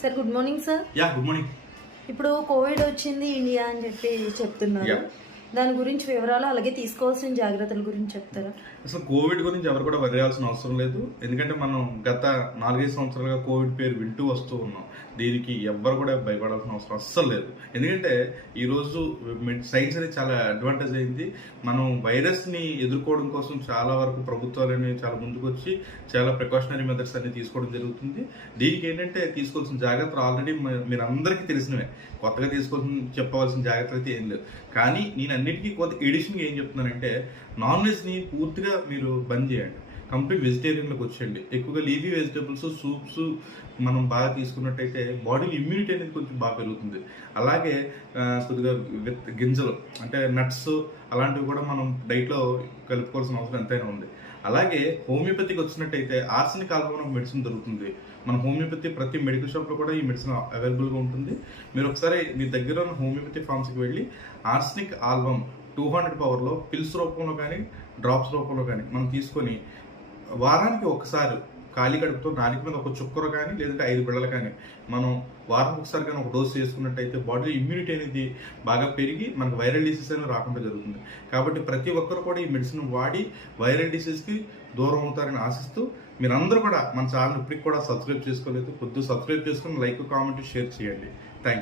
Sir good morning sir. Good morning. ఇప్పుడు Covid వచ్చింది India అని చెప్పి చెప్తున్నారు. దాని గురించి వివరాలు అలాగే తీసుకోవాల్సిన జాగ్రత్తల గురించి చెప్తారా? అసలు కోవిడ్ గురించి ఎవరు కూడా వదిలేయాల్సిన అవసరం లేదు. ఎందుకంటే మనం గత 4-5 సంవత్సరాలుగా కోవిడ్ పేరు వింటూ వస్తూ ఉన్నాం. దీనికి ఎవ్వరు కూడా భయపడాల్సిన అవసరం అస్సలు లేదు. ఎందుకంటే ఈరోజు సైన్స్ అనేది చాలా అడ్వాంటేజ్ అయింది. మనం వైరస్ని ఎదుర్కోవడం కోసం చాలా వరకు ప్రభుత్వాలని చాలా ముందుకు వచ్చి చాలా ప్రికాషనరీ మెథడ్స్ అన్ని తీసుకోవడం జరుగుతుంది. దీనికి ఏంటంటే తీసుకోవాల్సిన జాగ్రత్తలు ఆల్రెడీ మీరు అందరికీ తెలిసినవే. కొత్తగా చెప్పవలసిన జాగ్రత్తలు అయితే ఏం లేదు. కానీ నేను అన్నిటికీ కొత్త ఎడిషన్గా ఏం చెప్తున్నానంటే, నాన్ వెజ్ని పూర్తిగా మీరు బంద్ చేయండి. కంప్లీట్ వెజిటేరియన్లోకి వచ్చేయండి. ఎక్కువగా లీఫీ వెజిటేబుల్స్, సూప్స్ మనం బాగా తీసుకున్నట్టయితే బాడీలో ఇమ్యూనిటీ అనేది కొంచెం బాగా పెరుగుతుంది. అలాగే కొద్దిగా గింజలు అంటే నట్స్ అలాంటివి కూడా మనం డైట్లో కలుపుకోవాల్సిన అవసరం ఎంతైనా ఉంది. అలాగే హోమియోపతికి వచ్చినట్టయితే ఆర్సెనిక్ ఆల్బమ్ ఒక మెడిసిన్ దొరుకుతుంది. మన హోమియోపతి ప్రతి మెడికల్ షాప్లో కూడా ఈ మెడిసిన్ అవైలబుల్గా ఉంటుంది. మీరు ఒకసారి మీ దగ్గర ఉన్న హోమియోపతి ఫార్మసీకి వెళ్ళి ఆర్సెనిక్ ఆల్బమ్ 200 పవర్లో పిల్స్ రూపంలో కానీ డ్రాప్స్ రూపంలో కానీ మనం తీసుకొని వారానికి ఒకసారి ఖాళీ కడుపుతో నాలుగు మీద ఒక చుక్కర కానీ లేదంటే 5 బిళ్ళలు కానీ మనం వారం ఒకసారి కానీ ఒక డోస్ చేసుకున్నట్టయితే బాడీలో ఇమ్యూనిటీ అనేది బాగా పెరిగి మనకు వైరల్ డిసీజ్ అనేది రాకుండా జరుగుతుంది. కాబట్టి ప్రతి ఒక్కరు కూడా ఈ మెడిసిన్ వాడి వైరల్ డిసీజ్కి దూరం అవుతారని ఆశిస్తూ మీరందరూ కూడా మన ఛానల్ ఇప్పటికి కూడా సబ్స్క్రైబ్ చేసుకోలేదు. కొద్దిగా సబ్స్క్రైబ్ చేసుకుని లైక్, కామెంట్, షేర్ చేయండి. Thank you.